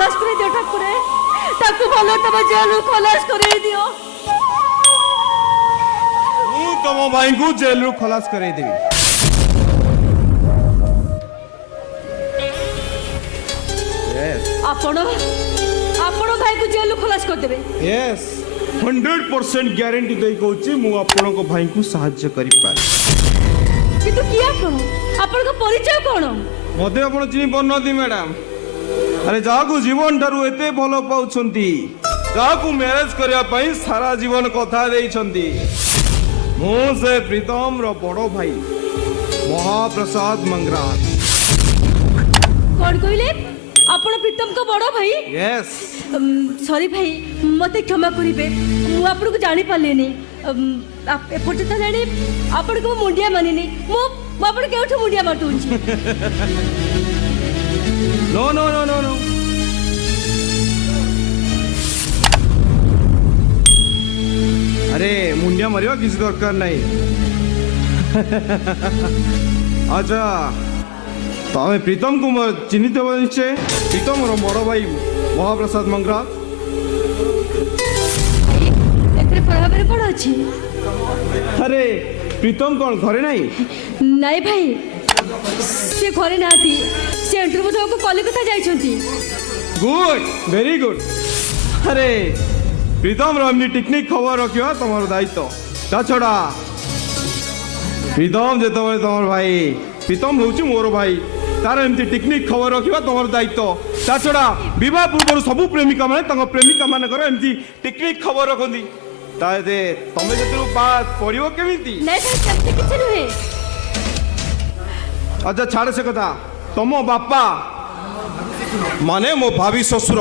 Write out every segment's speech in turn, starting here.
खलास कर दियो ठाकुरे ताकू भलो तब जेल खलास कर दियो ମୁଁ ତମ ଭାଇଙ୍କୁ ଜେଲରୁ ଖଲାସ କରେଇ ଦେବି। आपण आपण भाई को जेल खलास कर देबे यस 100% ग्यारंटी देई कहूची मु आपन को भाई को सहाय्य करि पारे। किंतु किया कोन आपण को परिचय कोन मते आपण चिनी बनदी मैडम। अरे जाकू जीवन ठारू एते भलो पाउछंती जाकू मैरिज करिया पई सारा जीवन कथा देइछंती मु से प्रीतम रो बड़ो भाई महाप्रसाद मंगराज। कोन कइले आपण प्रीतम को बड़ो भाई यस सॉरी भाई मते क्षमा करिवे मु आपण को जानि पालेनी एपटे त जानि आपण को मुंडिया मानिनी मु आपण केउठ मुंडिया माटुंची no no no no no अरे मुंडिया मरियो किसी दरकार नहीं। अच्छा तमे प्रीतम को चिन्हित हो निश्चय प्रीतम रो बड़ भाई महाप्रसाद मंगराज। एतरे प्रभाव पड़ अछि अरे प्रीतम कौन घरे नहीं नाई भाई से घरे नाती से इंटरव्यू देବାକୁ कलिकता जाइछंती। Good very good. अरे प्रीतम रमनी टेक्निक खबर रखियो तुम्हार दायित्व ता छड़ा प्रीतम जे तुम्हार भाई प्रीतम होउची मोर भाई तार एमती टेक्निक खबर रखिबा तुम्हार दायित्व ता छड़ा विवाह पूर्व सब प्रेमिका माने तंग प्रेमिका माने कर एमती टेक्निक खबर रखंदी ताते तमे जेतु बात पड़ियो केमिति नहीं भाई सबसे किछ नुहे। अच्छा छाड़ से कथा तुम बापा माने मो भाभी ससुर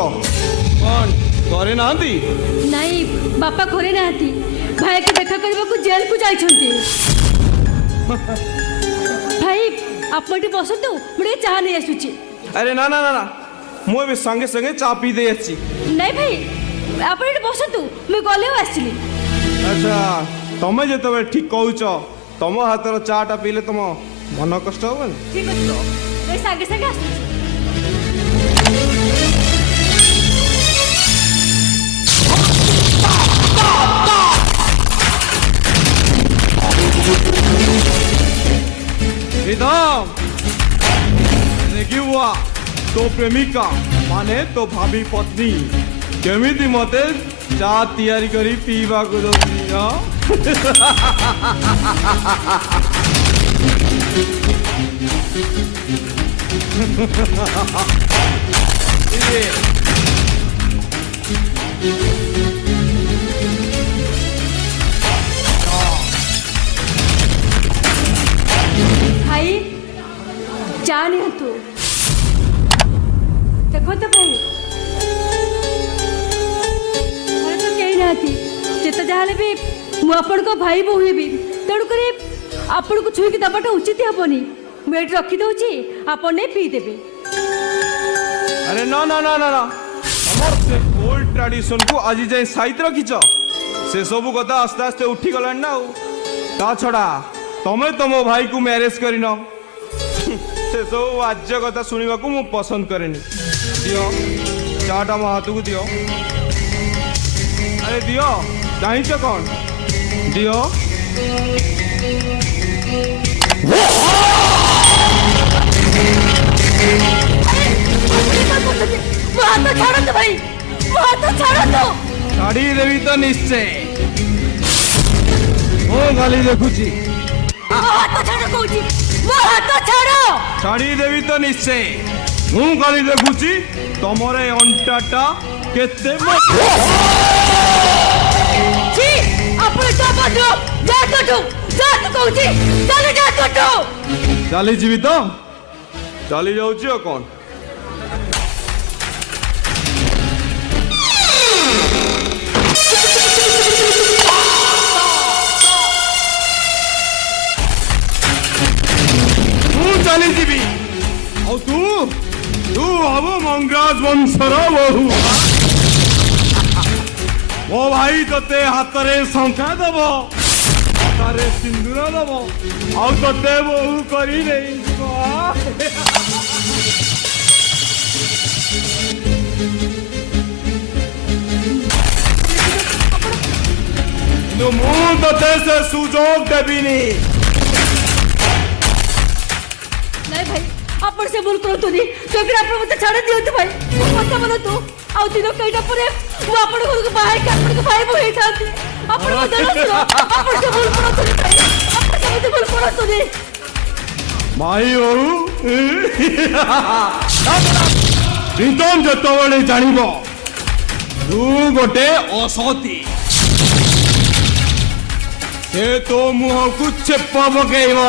कौन करे नांती नहीं बापा घरे नाती भाई के देखा करबा को जेल को जाइछंती। भाई आपटे बसतु मुझे चाह नहीं आसुची। अरे ना ना ना ना मु ए संगे संगे चा पी दे अछि। नहीं भाई आपटे बसतु मैं गले आसली। अच्छा तमे जेतबे ठीक कहूछ तम हातर चाटा पीले तुम मन कष्ट होबन। ठीक अछि मैं संगे संगे आसुची। प्रीतम देखी हुआ तो प्रेमिका माने तो भाभी पत्नी केमिति मते चा तैयारी करी पीवा को दउनी भाई जाने तू देखो तो भाई अरे तो कहीं नाती जेते जाले भी मु आपण को भाई बहु भी तेणु करे आपण को छुई के दबाटा उचित हेबनी मेट रखी दउची आपण ने पी देबे। अरे ना ना ना ना ना हमर से ओल्ड ट्रेडिशन को आज जाए साइड रखिछ से सब कथा आस्ते आस्ते उठी गलान ना ता छड़ा तमे तुम भाई को मैरिज करिन से सब आज्य कथा सुनिबा को मु पसंद करेनी। दियो चाटा मो हाथ को दियो। अरे दियो चाहिए कौन दियो। हाथ छाड़ो तो भाई हाथ छाड़ो तो छाड़ी देवी तो निश्चय ओ गाली देखुची हाथ छाड़ो कहूची हाथ छाड़ो छाड़ी देवी तो निश्चय मु गाली देखुची तमरे अंटाटा केते जी आपण तो बदलो जा तो कहूची चले जा तो चली जीवी तो चली जाऊची कौन चली जीवी तू तू हम मंगराज वंशर बहु मो भाई तोते हाथ में शंखा दब हाथ सिंदूर दब आते बहु कर କିନ୍ତୁ ମୁଁ ତତେ ସେ ସୁଯୋଗ ଦେବିନି। ନାଇଁ ଭାଇ ଆପଣ ସେ ଭୁଲ କରନ୍ତୁନି ଯଦି ଆପଣ ମତେ ଛାଡ଼ି ଦିଅନ୍ତୁ ଭାଇ ମୋ କଥା ବୋଲନ୍ତୁ ଆଉ ଦିନ କେଇଟା ପରେ ମୁଁ ଆପଣଙ୍କ ଘରକୁ ବାହା ହେଇକି ଆପଣଙ୍କ ଭାଇ ବୋହୂ ହେଇଥାନ୍ତି ଆପଣ ମୋ ଦେଢ଼ଶୁର ଆପଣ ସେ ଭୁଲ କରନ୍ତୁନି ଭାଇ ଆପଣ ସେମିତି ଭୁଲ କରନ୍ତୁନି। ମାଇ ହଉ ପ୍ରୀତମ ଯେତେବେଳେ ଜାଣିବ ତୁ ଗୋଟେ ଅସତୀ ସେ ତୋ ମୁହଁକୁ ଚେପ ପକେଇବ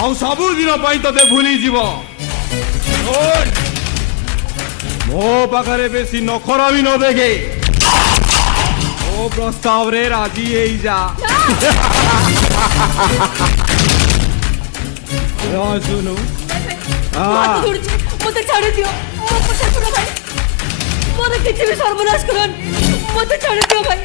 ଆଉ ସବୁଦିନ ପାଇଁ ତତେ ଭୁଲିଯିବ। ଶୁଣ, ମୋ ପାଖରେ ବେଶୀ ନଖରା ବି ନ ଦେଖେ ମୋ ପ୍ରସ୍ତାବରେ ରାଜି ହେଇଯା। ଶୁଣୁ ହାତ ଯୋଡୁଛି ମତେ ଛାଡ଼ି ଦିଅ ମୋ କଥା ଶୁଣ ଭାଇ ମୋର କିଛି ବି ସର୍ବନାଶ କରନି ମତେ ଛାଡ଼ି ଦିଅ ଭାଇ।